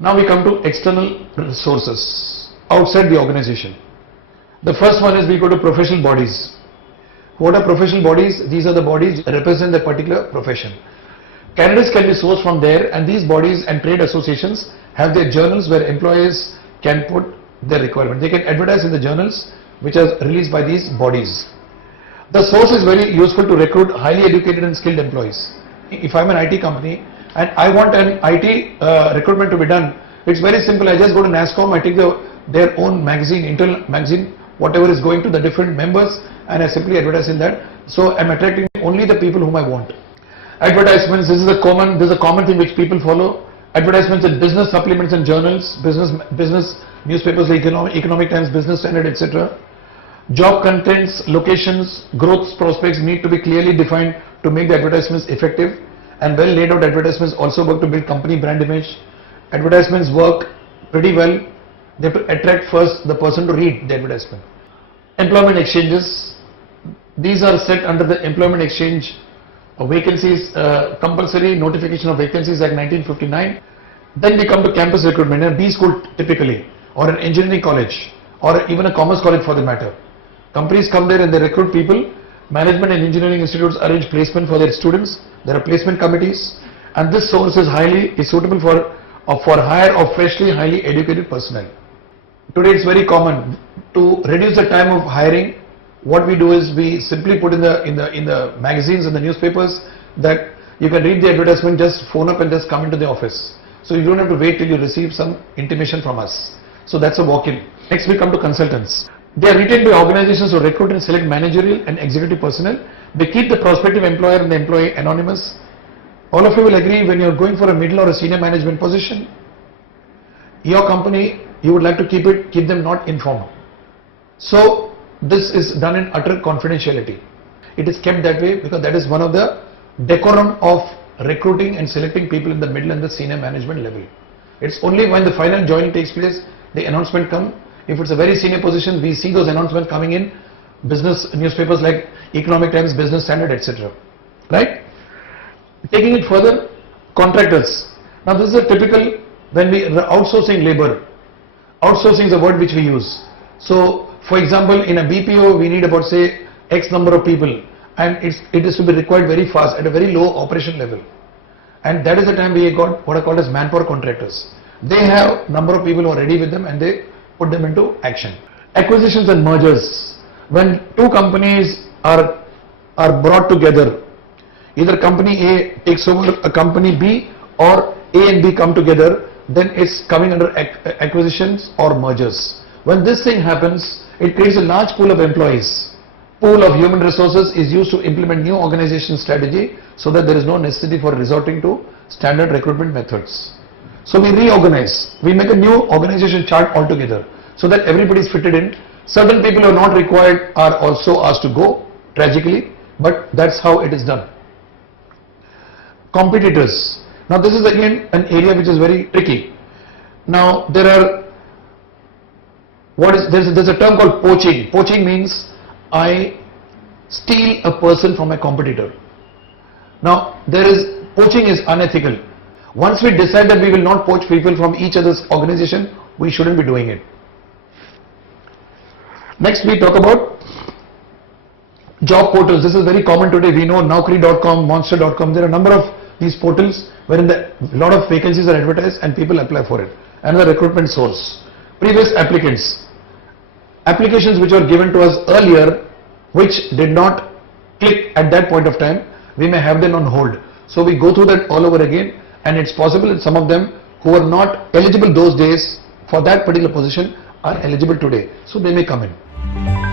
Now we come to external resources outside the organization. The first one is we go to professional bodies. What are professional bodies? These are the bodies that represent the particular profession. Candidates can be sourced from there, and these bodies and trade associations have their journals where employees can put their requirement. They can advertise in the journals which are released by these bodies. The source is very useful to recruit highly educated and skilled employees. If I'm an IT company and I want an IT recruitment to be done, it's very simple. I just go to NASSCOM, I take their own magazine, internal magazine, whatever is going to the different members, and I simply advertise in that. So I'm attracting only the people whom I want. Advertisements, this is a common thing which people follow. Advertisements in business supplements and journals, business newspapers like Economic Times, Business Standard, etc. Job contents, locations, growth prospects need to be clearly defined to make the advertisements effective, and well laid out advertisements also work to build company brand image. Advertisements work pretty well. They have to attract first the person to read the advertisement. Employment exchanges, these are set under the Employment Exchange Vacancies, Compulsory Notification of Vacancies Act 1959. Then we come to campus recruitment in a B school typically, or an engineering college, or even a commerce college for the matter. Companies come there and they recruit people. Management and engineering institutes arrange placement for their students. There are placement committees, and this source is suitable for hire of freshly highly educated personnel. Today it's very common to reduce the time of hiring. What we do is we simply put in the magazines and the newspapers that you can read the advertisement, just phone up and just come into the office. So you don't have to wait till you receive some intimation from us. So that's a walk-in. Next we come to consultants. They are retained by organizations to recruit and select managerial and executive personnel. They keep the prospective employer and the employee anonymous. All of you will agree, when you are going for a middle or a senior management position, your company, you would like to keep them not informed. So this is done in utter confidentiality. It is kept that way because that is one of the decorum of recruiting and selecting people in the middle and the senior management level. It's only when the final joining takes place, the announcement comes. If it's a very senior position, we see those announcements coming in business newspapers like Economic Times, Business Standard, etc. Right? Taking it further, contractors. Now this is a typical, when we are outsourcing labor. Outsourcing is a word which we use. So for example, in a BPO we need about say X number of people, and it is to be required very fast at a very low operation level. And that is the time we got what are called as manpower contractors. They have number of people who are ready with them and they put them into action. Acquisitions and mergers. When two companies are brought together, either company A takes over a company B or A and B come together, then it's coming under acquisitions or mergers. When this thing happens, it creates a large pool of employees. Pool of human resources is used to implement new organization strategy so that there is no necessity for resorting to standard recruitment methods. So we reorganize, we make a new organization chart altogether so that everybody is fitted in. Certain people who are not required are also asked to go, tragically, but that's how it is done. Competitors. Now this is again an area which is very tricky. Now there's a term called poaching. Poaching means I steal a person from a competitor. Now poaching is unethical. Once we decide that we will not poach people from each other's organization, we shouldn't be doing it. Next we talk about job portals. This is very common today. We know Naukri.com, Monster.com. There are a number of these portals wherein a lot of vacancies are advertised and people apply for it. Another recruitment source. Previous applicants. Applications which were given to us earlier which did not click at that point of time, we may have them on hold. So we go through that all over again, and it's possible that some of them who were not eligible those days for that particular position are eligible today. So they may come in.